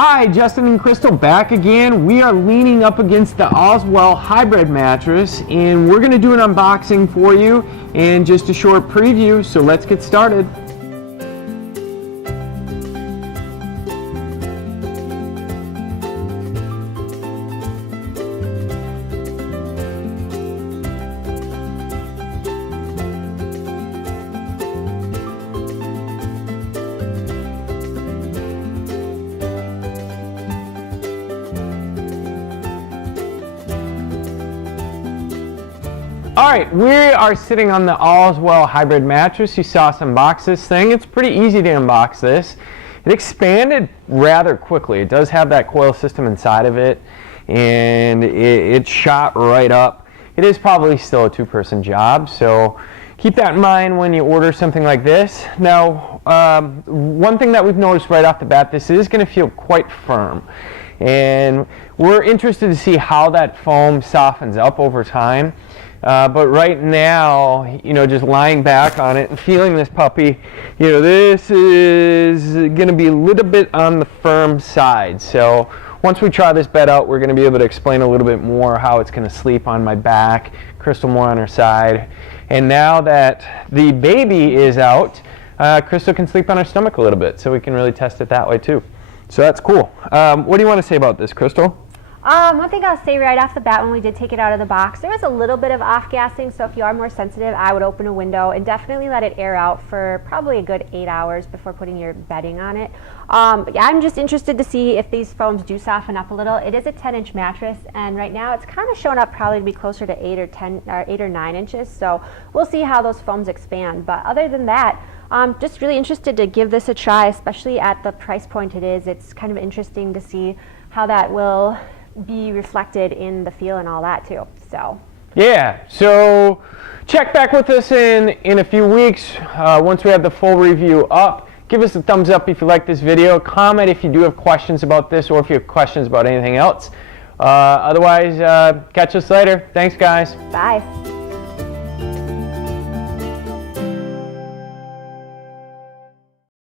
Hi, Justin and Crystal back again. We are leaning up against the Allswell hybrid mattress, and we're going to do an unboxing for you and just a short preview, so let's get started. Alright, we are sitting on the Allswell hybrid mattress. You saw us unbox this thing. It's pretty easy to unbox this. It expanded rather quickly. It does have that coil system inside of it, and it shot right up. It is probably still a two-person job, so keep that in mind when you order something like this. Now, one thing that we've noticed right off the bat, this is going to feel quite firm. And we're interested to see how that foam softens up over time. But right now, just lying back on it and feeling this puppy, this is going to be a little bit on the firm side. So once we try this bed out, we're going to be able to explain a little bit more how it's going to sleep on my back, Crystal more on her side. And now that the baby is out, Crystal can sleep on her stomach a little bit, so we can really test it that way too. So that's cool. What do you want to say about this, Crystal? One thing I'll say right off the bat, when we did take it out of the box, there was a little bit of off-gassing, so if you are more sensitive, I would open a window and definitely let it air out for probably a good 8 hours before putting your bedding on it. But yeah, I'm just interested to see if these foams do soften up a little. It is a 10-inch mattress, and right now it's kind of showing up probably to be closer to 8 or 9 inches, so we'll see how those foams expand. But other than that, just really interested to give this a try, especially at the price point it is. It's kind of interesting to see how that will be reflected in the feel and all that too. So yeah, so check back with us in a few weeks once we have the full review up. Give us a thumbs up if you like this video, comment if you do have questions about this or if you have questions about anything else. Otherwise, catch us later. Thanks guys. Bye.